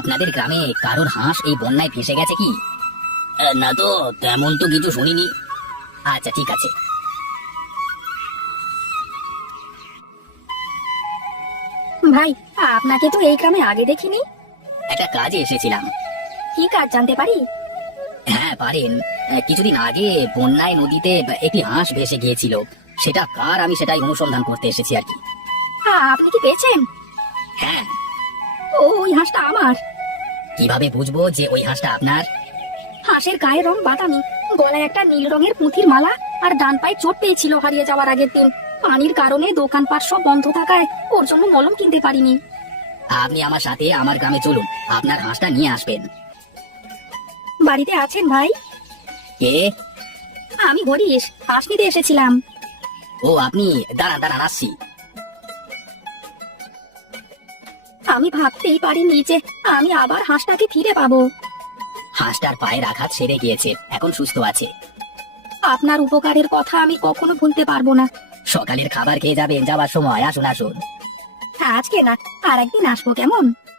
আপনাদের গ্রামে কারোর হাঁস এই বন্যায় ভেসে গেছে কি? না তো, তেমন তো কিছু শুনিনি। আচ্ছা, ঠিক আছে। ভাই, আপনাকে তো এই গ্রামে আগে দেখিনি। একটা কাজে এসেছিলাম। কি কাজ জানতে পারি? হ্যাঁ, পারেন। কিছুদিন আগে বন্যায় নদীতে একটি হাঁস ভেসে গিয়েছিল। সেটা কার, আমি সেটাই অনুসন্ধান করতে এসেছি আর কি। আপনি কি পেয়েছেন? হ্যাঁ। ওই হাঁসটা আমার। কিভাবে বুঝবো যে ওই হাঁসটা আপনার? হাঁসের গায়ের রং বাদামি, গলায় একটা নীল রঙের পুঁথির মালা, আর ডান পায়ে চোট পেয়েছিল হারিয়ে যাওয়ার আগের দিন। পানির কারণে দোকানপাট সব বন্ধ থাকায় ওর জন্য মলম কিনতে পারিনি। আপনি আমার সাথে আমার গ্রামে চলুন, আপনার হাঁসটা নিয়ে আসবেন। বাড়িতে আছেন ভাই? কে? আমি হরিশ, হাঁস নিতে এসেছিলাম। ও আপনি, দাঁড়ান দাঁড়ান, আসছি। আমি ভাবতেই পারিনি যে আমি আবার হাঁসটাকে ফিরে পাবো। হাঁসটার পায়ের আঘাত সেরে গিয়েছে, এখন সুস্থ আছে। আপনার উপকারের কথা আমি কখনো ভুলতে পারবো না। সকালের খাবার খেয়ে যাবেন, যাবার সময় আসুন আসুন। আজকে না, আর একদিন আসবো, কেমন?